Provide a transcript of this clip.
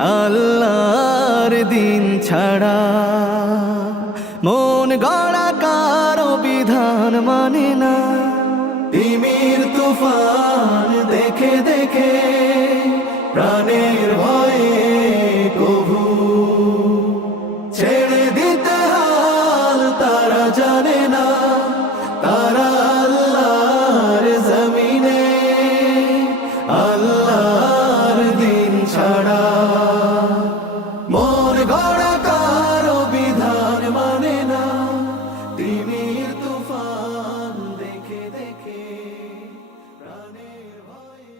আল্লাহর দিন ছাড়া মন গড়া কারও বিধান মানে না। তিমির তুফান দেখে দেখে প্রাণের ভয়ে কভু। ছেড়ে দিতে হাল তারা জানে না, তারা আল্লাহর জমিনে আল্লাহর দিন ছাড়া।